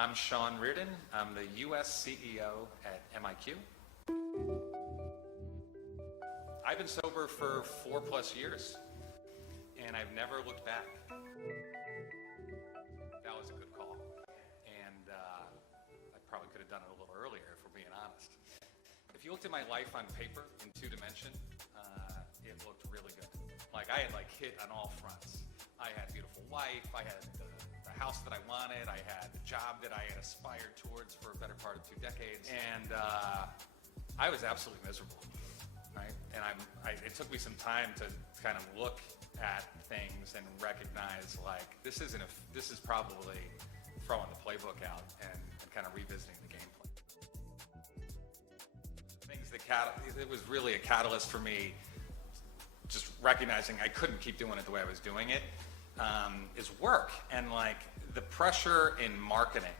I'm Sean Reardon. I'm the U.S. CEO at MIQ. I've been sober for 4+ years, and I've never looked back. That was a good call, and I probably could have done it a little earlier, if we're being honest. If you looked at my life on paper in 2 dimension, it looked really good. Like I had hit on all fronts. I had a beautiful wife. I had the house that I wanted. I had the job that I had aspired towards for a better part of 2 decades, and I was absolutely miserable, right? And it took me some time to kind of look at things and recognize this is probably throwing the playbook out and kind of revisiting the game plan. It was really a catalyst for me, just recognizing I couldn't keep doing it the way I was doing it. Is work, and the pressure in marketing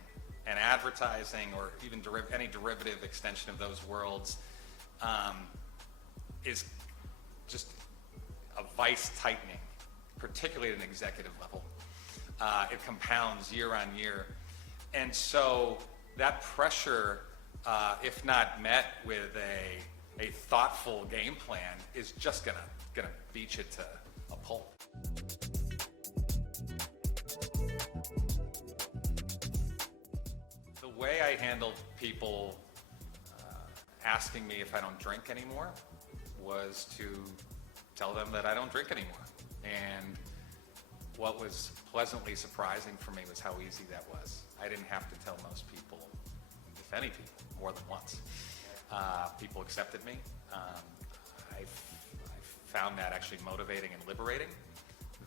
and advertising, or even any derivative extension of those worlds, is just a vice tightening, particularly at an executive level. It compounds year on year, and so that pressure, if not met with a thoughtful game plan, is just gonna beat you to a pulp. The way I handled people asking me if I don't drink anymore was to tell them that I don't drink anymore. And what was pleasantly surprising for me was how easy that was. I didn't have to tell most people, if any people, more than once. People accepted me. I found that actually motivating and liberating,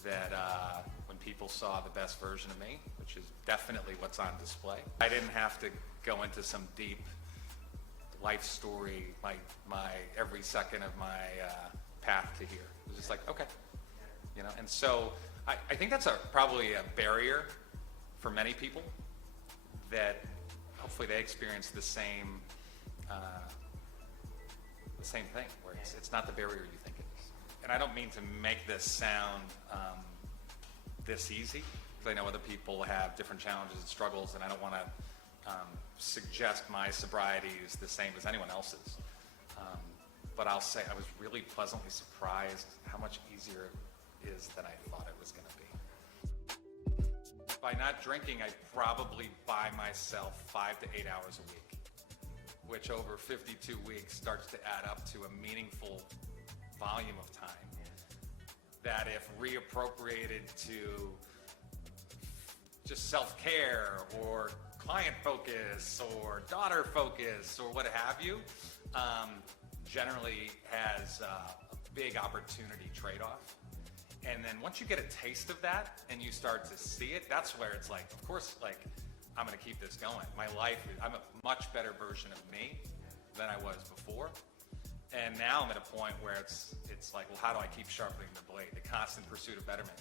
that when people saw the best version of me, which is definitely what's on display, I didn't have to go into some deep life story, my every second of my path to here. It was just okay, and so I think that's probably a barrier for many people, that hopefully they experience the same thing, where it's not the barrier you think it is. And I don't mean to make this sound this easy, because I know other people have different challenges and struggles, and I don't want to suggest my sobriety is the same as anyone else's. But I'll say I was really pleasantly surprised how much easier it is than I thought it was going to be. By not drinking, I probably buy myself 5 to 8 hours a week, which over 52 weeks starts to add up to a meaningful volume of time that, if reappropriated to just self-care or client focus or daughter focus or what have you, generally has a big opportunity trade-off. And then once you get a taste of that and you start to see it, that's where it's of course, I'm going to keep this going. My life, I'm a much better version of me than I was before. And now I'm at a point where it's well, how do I keep sharpening the blade? The constant pursuit of betterment.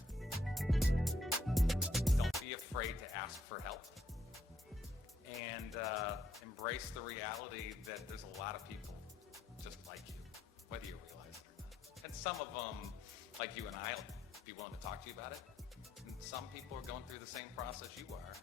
Don't be afraid to ask for help, and embrace the reality that there's a lot of people just like you, whether you realize it or not. And some of them, like you and I, will be willing to talk to you about it. And some people are going through the same process you are,